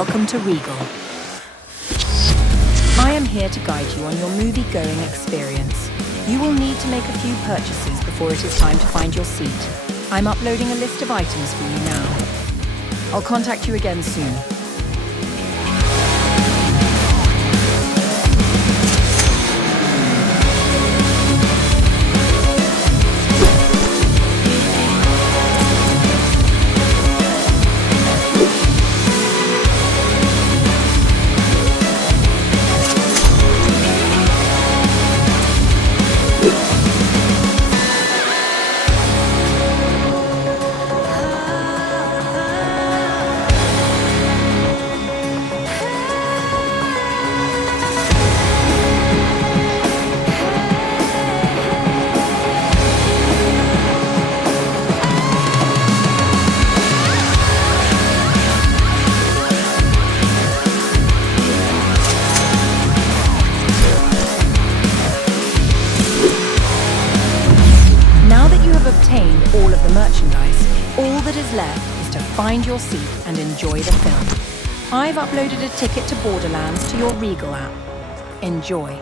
Welcome to Regal. I am here to guide you on your movie-going experience. You will need to make a few purchases before it is time to find your seat. I'm uploading a list of items for you now. I'll contact you again soon. Obtained all of the merchandise, all that is left is to find your seat and enjoy the film. I've uploaded a ticket to Borderlands to your Regal app. Enjoy.